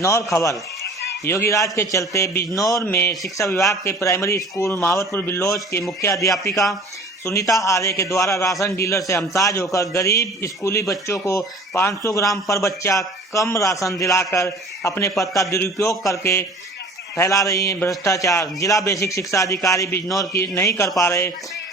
बिजनौर खबर। योगी राज के चलते बिजनौर में शिक्षा विभाग के प्राइमरी स्कूल महावतपुर बिल्लौज की मुख्य अध्यापिका सुनीता आर्य के द्वारा राशन डीलर से हमसाज होकर गरीब स्कूली बच्चों को 500 ग्राम पर बच्चा कम राशन दिलाकर अपने पद का दुरुपयोग करके फैला रही हैं भ्रष्टाचार। जिला बेसिक शिक्षा अधिकारी बिजनौर की नहीं कर पा रहे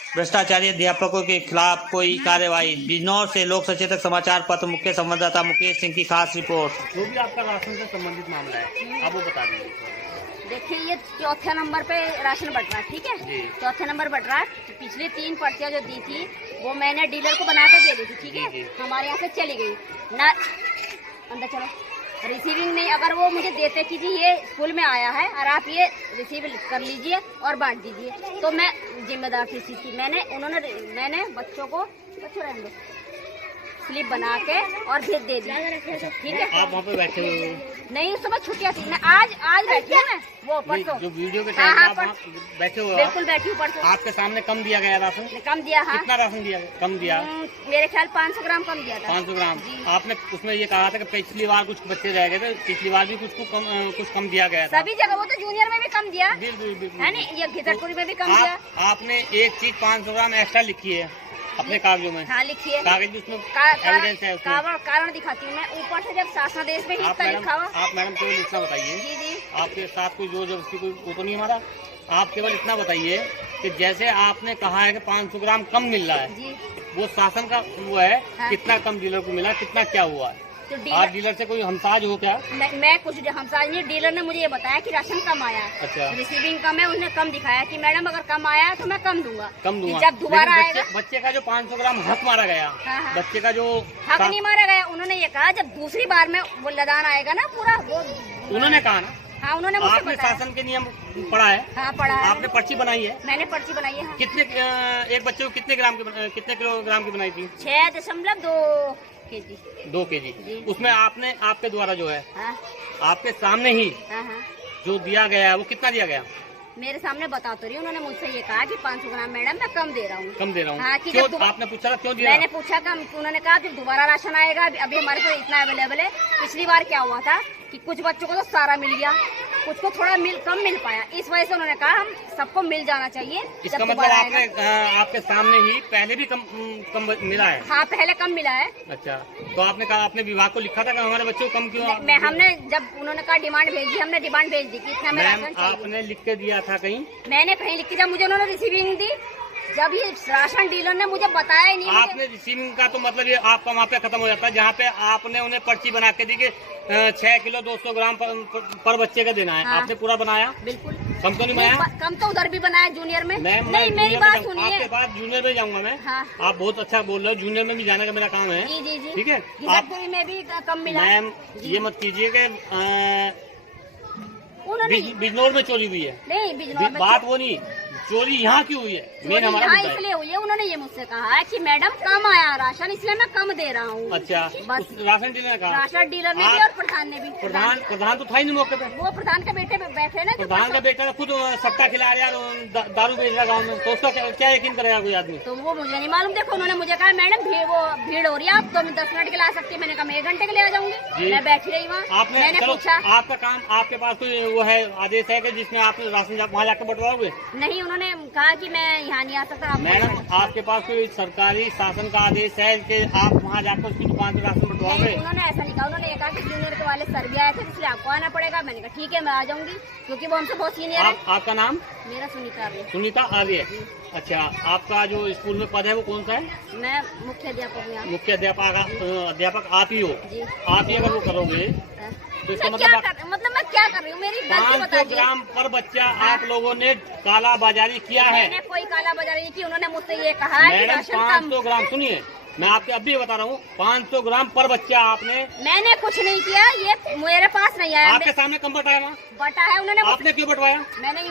भ्रष्टाचारी अध्यापकों के खिलाफ कोई कार्यवाही। बिजनौर से लोक सचेतक समाचार पत्र मुख्य संवाददाता मुकेश सिंह की खास रिपोर्ट। जो भी आपका राशन से संबंधित मामला है आप वो बता दीजिए। देखिए ये चौथे नंबर पे राशन बट रहा है, ठीक है, चौथे नंबर बट रहा है। पिछली 3 पर्चियां जो दी थी वो मैंने डीलर को बनाकर दे दी थी, ठीक है, हमारे यहाँ से चली गई ना, अंदर चलो, रिसीविंग नहीं। अगर वो मुझे देते कि जी ये स्कूल में आया है और आप ये रिसीव कर लीजिए और बांट दीजिए तो मैं जिम्मेदार थी इसी की। मैंने बच्चों को रहने दो स्लिप बना के और भेज दे दी, ठीक है। आप वहाँ पे बैठे हुए नहीं, उस समय छुट्टियाँ थी, मैं आज बैठी हूँ, मैं वो परसों जो वीडियो के टाइम आप बैठे हुए, बिल्कुल बैठी हूँ परसों। आपके सामने कम दिया गया राशन? कम दिया। हाँ, कितना राशन दिया? कम दिया मेरे ख्याल 500 ग्राम कम दिया था। 500 ग्राम। आपने उसमें ये कहा था कि पिछली बार कुछ बच्चे रह गए थे, पिछली बार भी कुछ कम दिया गया था। सभी जगह, वो तो जूनियर में भी कम दिया है नी, ये घितरपुरी में भी कम दिया। आपने एक चीज 500 ग्राम एक्स्ट्रा लिखी है अपने कागजों में? हाँ, लिखिए कागज, उसमें एविडेंस है उसमें। कारण दिखाती हूँ मैं ऊपर से, जब शासनादेश में ही लिखा हुआ। आप मैडम केवल इतना बताइए, जी, आपके साथ कोई जोर जबरदस्ती कोई वो तो नहीं हमारा, आप केवल इतना बताइए कि जैसे आपने कहा है कि 500 ग्राम कम मिल रहा है जी, वो शासन का वो है। हाँ। कितना कम डीलर को मिला, कितना क्या हुआ है? तो आप डीलर से कोई हमसाज हो क्या? मैं कुछ हमसाज नहीं, डीलर ने मुझे ये बताया कि राशन कम आया है। अच्छा, रिसीविंग कम है, उसने कम दिखाया कि मैडम अगर कम आया तो मैं कम दूंगा। जब दोबारा आएगा बच्चे का जो 500 ग्राम हक मारा गया, हाँ। बच्चे का जो हक नहीं मारा गया, उन्होंने ये कहा जब दूसरी बार में वो लदान आएगा ना पूरा, वो उन्होंने कहा ना। हाँ, उन्होंने मुझे आपने बताया। शासन के नियम पढ़ा है? हाँ, पढ़ा है। आपने पर्ची बनाई है? मैंने पर्ची बनाई है। हाँ। कितने एक बच्चे को कितने किलोग्राम की बनाई थी? 6.2 kg। 2 kg। उसमें आपने आपके द्वारा जो है, हाँ, आपके सामने ही हाँ, हाँ, जो दिया गया है वो कितना दिया गया? मेरे सामने बता तो रही, उन्होंने मुझसे ये कहा कि 500 ग्राम मैडम मैं कम दे रहा हूँ। कम दे रहा हूँ। हाँ, कि क्यों? जब आपने पूछा था क्यों दिया? मैंने पूछा कम, उन्होंने कहा जब दोबारा राशन आएगा, अभी हमारे पास इतना अवेलेबल है। पिछली बार क्या हुआ था कि कुछ बच्चों को तो सारा मिल गया, कुछ को थोड़ा कम मिल पाया, इस वजह से उन्होंने कहा हम सबको मिल जाना चाहिए। इसका मतलब आपके सामने ही पहले भी कम मिला है? हाँ, पहले कम मिला है। अच्छा, तो आपने कहा, आपने विभाग को लिखा था कि हमारे बच्चों को कम क्यों? हमने जब उन्होंने कहा डिमांड भेजी, हमने डिमांड भेज दी कि इतना में राशन चाहिए। आपने लिख के दिया था कहीं? मैंने कहीं लिख के, जब मुझे उन्होंने रिसीविंग दी, जब ये राशन डीलर ने मुझे बताया ही नहीं। आपने रिसीविंग का तो मतलब ये आपका वहाँ पे खत्म हो जाता है जहाँ पे आपने उन्हें पर्ची बना के दी कि 6 किलो 200 ग्राम पर बच्चे का देना है। हाँ। आपने पूरा बनाया? बिल्कुल। कम तो नहीं बनाया? कम तो उधर भी बनाया जूनियर में। नहीं, मेरी बात सुनिए, आपके बाद जूनियर में जाऊंगा मैं। हाँ। आप बहुत अच्छा बोल रहे हो, जूनियर में भी जाने का मेरा काम है। जी जी जी, ठीक है। घितरपुरी में भी कम मिला। मैम ये मत कीजिए कि बिजनौर में चोरी हुई है। नहीं, बिजनौर में बात वो नहीं, चोरी यहाँ क्यों हुई है? मेन हमारा मुद्दा है। इसलिए हुई है, उन्होंने ये मुझसे कहा है कि मैडम कम आया राशन, इसलिए मैं कम दे रहा हूँ। अच्छा, बस राशन डीलर ने कहा? राशन डीलर ने भी और प्रधान ने भी। प्रधान तो था ही नहीं मौके पे। वो प्रधान के बेटे बैठे ना, प्रधान का बेटा खुद सट्टा खिला रहा है, दारू बेच रहा गाँव में, तो उसका क्या यकीन करेगा कोई आदमी? तो वो मुझे नहीं मालूम। देखो, उन्होंने मुझे कहा मैडम भीड़ हो रही है, आप तो 10 मिनट के लिए आ सकती है। मैंने कहा मैं 1 घंटे के लिए आ जाऊंगी। मैं बैठी रही वहाँ। मैंने पूछा आपका काम, आपके पास कोई वो है आदेश है कि जिसमें आप राशन वहाँ जाकर बंटवाओगे? नहीं, उन्होंने कहा कि मैं यहाँ नहीं आ सकता। मैडम, आपके पास कोई सरकारी शासन का आदेश है कि आप वहाँ जाकर उसकी दुकान पर राशन बंटवाओगे? उन्होंने ऐसा नहीं कहा, उन्होंने ये कहा कि जूनियर के वाले सर भी आए थे इसलिए आपको आना पड़ेगा। मैंने कहा ठीक है, मैं आ जाऊंगी, क्योंकि वो हमसे बहुत सीनियर है। आपका नाम? मेरा सुनीता आर्य। सुनीता आर्य। अच्छा, आपका जो स्कूल में पद है वो कौन सा है? मैं मुख्य अध्यापक हूँ। मुख्य अध्यापक आप ही हो? आप ही अगर वो करोगे तो इसका मतलब मैं क्या कर रही हूँ? मेरी 500 ग्राम पर बच्चा आप लोगों ने काला बाजारी किया है? मैंने कोई काला बाजारी नहीं की, उन्होंने मुझसे ये कहा है कि राशन 500 ग्राम, सुनिए मैं आपके अभी बता रहा हूँ, 500 ग्राम पर बच्चा आपने। मैंने कुछ नहीं किया, ये मेरे पास नहीं आया। आपके सामने कम बटाया वहाँ? बटा है उन्होंने। आपने क्यों बटवाया? मैंने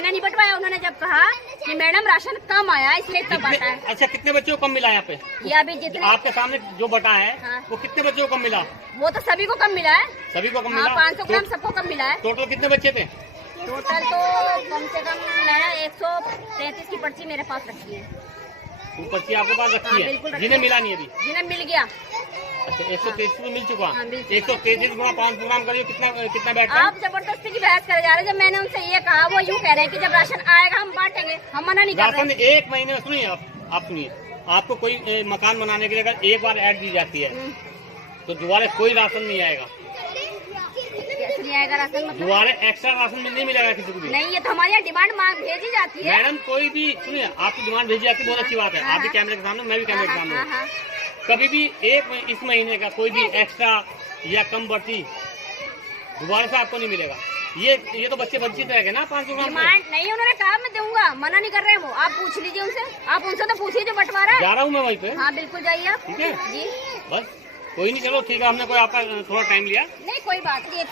नहीं बटवाया। उन्होंने जब कहा कि मैडम राशन कम आया इसलिए तब बटा है। अच्छा, कितने बच्चों को कम मिला यहाँ पे? ये अभी जितने आपके सामने जो बटा है, हाँ। वो कितने बच्चों को कम मिला? वो तो सभी को कम मिला है। सभी को कम मिला? 500 ग्राम तो, सबको कम मिला है। टोटल कितने बच्चे थे? टोटल तो कम से कम मैंने 133 की पर्ची मेरे पास रखी है। पर्ची आपके पास रखी है? जिन्हें मिला नहीं अभी? जिन्हें मिल गया अच्छा 133 में मिल चुका। हाँ, मिल चुका। 133 गुना 500 ग्राम करिए कितना बैठता है? आप जबरदस्ती की बहस करे जा रहे हैं। जब मैंने उनसे ये कहा वो यूँ कह रहे हैं कि जब राशन आएगा हम बांटेंगे, हम मना नहीं कर राशन रहे। एक महीने में, सुनिए आप सुनिए, आपको कोई मकान बनाने के लिए अगर एक बार ऐड दी जाती है तो दोबारा कोई राशन नहीं आएगा। कैसे नहीं आएगा राशन? मतलब दोबारा एक्स्ट्रा राशन में नहीं मिलेगा किसी को भी। नहीं, ये तो हमारे यहाँ डिमांड मांग भेजी जाती है। मैडम कोई भी, सुनिए, आपकी डिमांड भेजी जाती है, बहुत अच्छी बात है। आप भी कैमरे के सामने, मैं भी कैमरे के सामने हूँ। हाँ, कभी भी इस महीने का कोई भी एक्स्ट्रा या कम बढ़ती दोबारा से आपको नहीं मिलेगा। ये तो बच्चे वंचित रह गए ना 500 ग्राम से। डिमांड नहीं, उन्होंने कहा मैं दूंगा, मना नहीं कर रहे हैं वो। आप पूछ लीजिए उनसे, आप उनसे तो पूछिए जो बंटवारा है। जा रहा हूँ मैं वहीं पे। हाँ बिल्कुल जाइए आप। ठीक है जी बस, कोई नहीं, चलो ठीक है, हमने कोई आपका थोड़ा टाइम लिया। नहीं कोई बात नहीं।